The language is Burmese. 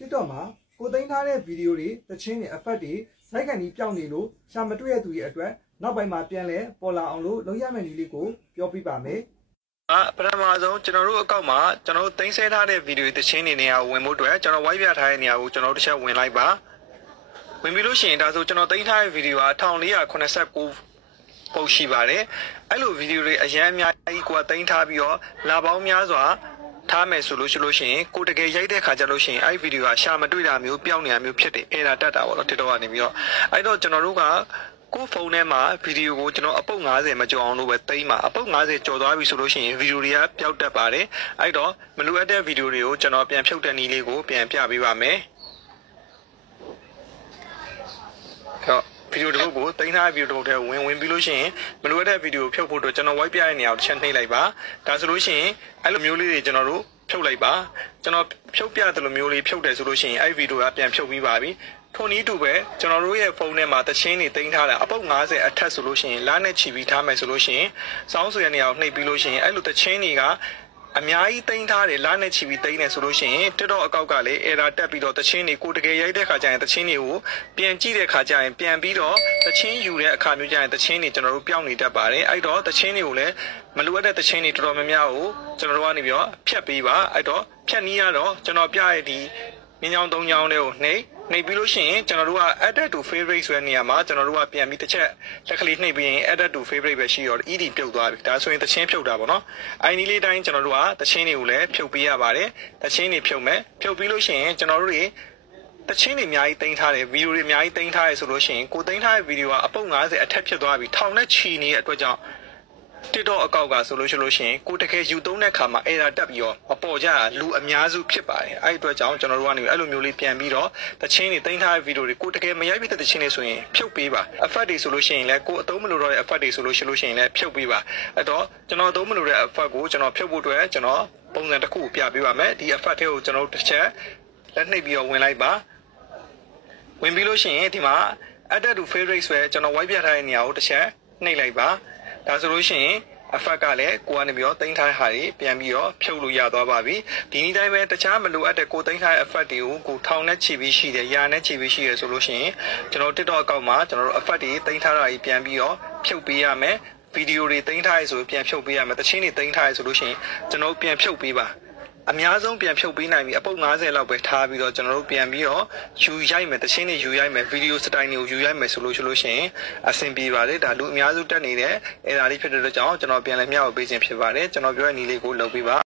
TikTok မှာကိုသိမ်းထားတဲ့ဗီဒီယိုတွေတချင်းတွေ effect တွေစိုက်ကန်ကြီးပြောင်းနေလို့ရှာမတွေ့ရသူတွေအတွက်နောက်ပိုင်းမှာပြန်လဲပေါ်လာအောင်လို့လုပ်ရမယ့်နည်းလေးကိုပြောပြပါမယ်ပထမဆုံးကျွန်တော်တို့အကောင့်မှာကျွန်တော်တို့သိမ်းဆည်းထားတဲ့ဗီဒီယိုတချင်းတွေနေရာကိုဝင်ဖို့အတွက်ကျွန်တော်ဝိုင်းပြထားတဲ့နေရာကိုကျွန်တော်တစ်ချက်ဝင်လိုက်ပါဝင်ပြီးလို့ရှိရင်ဒါဆိုကျွန်တော်သိမ်းထားတဲ့ဗီဒီယိုက1489ပုတ်ရှိပါတယ်အဲ့လိုဗီဒီယိုတွေအရန်အများကြီးကိုသိမ်းထားပြီးတော့လာပေါင်းများစွာထားမယ်ဆိုလို့ရှိရင်ကိုတကယ်ရိုက်တဲ့ခါကျလို့ရှိရင်အဲ့ဗီဒီယိုကရှာမတွေ့တာမျိုးပြောင်းနေတာမျိုးဖြစ်တယ်အဲ့ဒါတက်တာပေါ့နော် TikTok ကနေပြီးတော့အဲ့တော့ကျွန်တော်တို့ကကိုဖုန်းထဲမှာဗီဒီယိုကိုကျွန်တော်အပုတ်90မကျော်အောင်လို့ပဲသိမ်းပါအပုတ်90ကျော်သွားပြီဆိုလို့ရှိရင်ဗီဒီယိုတွေကပျောက်တတ်ပါတယ်အဲ့တော့မလိုအပ်တဲ့ဗီဒီယိုတွေကိုကျွန်တော်ပြန်ဖြုတ်တဲ့နည်းလေးကိုပြန်ပြပေးပါမယ်ဗီဒီယိုတစ်ပုဒ်ကိုတင်ထားဗီဒီယိုတစ်ပုဒ်ထဲဝင်ပြီးလို့ရှိရင်မလိုအပ်တဲ့ဗီဒီယိုဖြုတ်ဖို့အတွက်ကျွန်တော် white ပြတဲ့နေရာကိုတစ်ချက်နှိပ်လိုက်ပါဒါဆိုလို့ရှိရင်အဲ့လိုမျိုးလေးတွေကျွန်တော်တို့ဖြုတ်လိုက်ပါကျွန်တော်ဖြုတ်ပြတဲ့လိုမျိုးလေးဖြုတ်တယ်ဆိုလို့ရှိရင်အဲ့ဗီဒီယိုကပြန်ဖြုတ်ပြီးပါပြီထိုနည်းတူပဲကျွန်တော်တို့ရဲ့ဖုန်းထဲမှာတချင်းတွေတင်ထားတာအပုတ်90အထက်ဆိုလို့ရှိရင်လာနဲ့ချီပြီးထားမယ်ဆိုလို့ရှိရင်စောင်းဆွေတဲ့နေရာကိုနှိပ်ပြီးလို့ရှိရင်အဲ့လိုတချင်းတွေကအများကြီးတင်ထားတယ်လာနဲ့ချီပြီးတင်နေဆိုလို့ရှိရင် TikTok အကောက်ကလည်း error တက်ပြီးတော့တချင်းတွေကိုတကယ်ရိုက်တဲ့ခါကျရင်တချင်းတွေကိုပြန်ကြည့်တဲ့ခါကျရင်ပြန်ပြီးတော့တချင်းယူတဲ့အခါမျိုးကျရင်တချင်းတွေကျွန်တော်တို့ပြောင်းနေတတ်ပါတယ်အဲ့တော့တချင်းတွေကိုလည်းမလိုအပ်တဲ့တချင်းတွေတော်တော်များများကိုကျွန်တော်တို့ကနေပြီးတော့ဖြတ်ပေးပါအဲ့တော့ဖြတ်နည်းရတော့ကျွန်တော်ပြရတဲ့ဒီမြင်းချောင်း၃ချောင်းတွေကိုနှိပ်ပြီးလို့ရှိရင်ကျွန်တော်တို့က add to favorite ဆိုတဲ့နေရာမှာကျွန်တော်တို့ကပြန်ပြီးတစ်ချက်လက်ကလေးနှိပ်ပြီးရင် add to favorite ပဲရှိတော့ ED ပြုတ်သွားပြီဒါဆိုရင်တချင်းဖြုတ်တာပေါ့နော်အိုင်နီလေးတိုင်းကျွန်တော်တို့ကတချင်းတွေကိုလည်းဖြုတ်ပေးရပါတယ်တချင်းတွေဖြုတ်မယ်ဖြုတ်ပြီးလို့ရှိရင်ကျွန်တော်တို့တွေတချင်းတွေအများကြီးတင်ထားတယ်ဗီဒီယိုတွေအများကြီးတင်ထားရဆိုလို့ရှိရင်ကိုတင်ထားတဲ့ဗီဒီယိုကအပုတ်90အထက်ဖြစ်သွားပြီထောင်နဲ့ချီနေတဲ့အတွက်ကြောင့်TikTok အကောက်ကဆိုလို့ရှိရင်ကိုတကယ်ယူသုံးတဲ့ခါမှာ error တက်ပြီးတော့မပေါ်ကြလူအများစုဖြစ်ပါတယ်အဲ့အတွက်ကြောင့်ကျွန်တော်တို့ကနေအဲ့လိုမျိုးလေးပြန်ပြီးတော့တချင်းတွေတင်ထားတဲ့ဗီဒီယိုတွေကိုတကယ်မရိုက်ပြတဲ့တချင်းတွေဆိုရင်ဖြုတ်ပေးပါ effect တွေဆိုလို့ရှိရင်လည်းကိုအသုံးမလိုတော့တဲ့ effect တွေဆိုလို့ရှိရင်လည်းဖြုတ်ပေးပါအဲ့တော့ကျွန်တော်အသုံးမလိုတဲ့ effect ကိုကျွန်တော်ဖြုတ်ဖို့အတွက်ကျွန်တော်ပုံစံတစ်ခုပြပေးပါမယ်ဒီ effect တွေကိုကျွန်တော်တစ်ချက်လက်နှိပ်ပြီးတော့ဝင်လိုက်ပါဝင်ပြီးလို့ရှိရင်ဒီမှာ add to favorite ဆိုရဲကျွန်တော် white ပြထားတဲ့နေရာကိုတစ်ချက်နှိပ်လိုက်ပါဒါဆိုလို့ရှိရင်effect ကလည်းကိုကနေပြီးတော့တင်ထားတဲ့ဟာတွေပြန်ပြီးတော့ဖြုတ်လို့ရသွားပါပြီဒီနည်းတိုင်းပဲတခြားမလိုအပ်တဲ့ကိုတင်ထားတဲ့ effect တွေကိုကိုထောင်နဲ့ချီပြီးရှိတယ်ရာနဲ့ချီပြီးရှိတယ်ဆိုလို့ရှိရင်ကျွန်တော် TikTok အကောင့်မှာကျွန်တော်တို့ effect တွေတင်ထားတာကြီးပြန်ပြီးတော့ဖြုတ်ပေးရမယ်ဗီဒီယိုတွေတင်ထားရဆိုပြန်ဖြုတ်ပေးရမယ်တချင်းတွေတင်ထားရဆိုလို့ရှိရင်ကျွန်တော်ပြန်ဖြုတ်ပေးပါအများဆုံးပြန်ဖြုတ်ပေးနိုင်ပြီအပုတ်90လောက်ပဲထားပြီးတော့ကျွန်တော်တို့ပြန်ပြီးတော့ယူရိုက်မယ်တချင်းတွေယူရိုက်မယ်ဗီဒီယိုစတိုင်တွေကိုယူရိုက်မယ်ဆိုလို့ရှိရင်အဆင်ပြေပါလေဒါလူအများစုတက်နေတဲ့အဲ့ဒါလေးဖြစ်တဲ့အတွက်ကြောင့်ကျွန်တော်ပြန်လဲမျှဝေပေးခြင်းဖြစ်ပါတယ်ကျွန်တော်ပြောတဲ့နည်းလေးကိုလုပ်ပေးပါ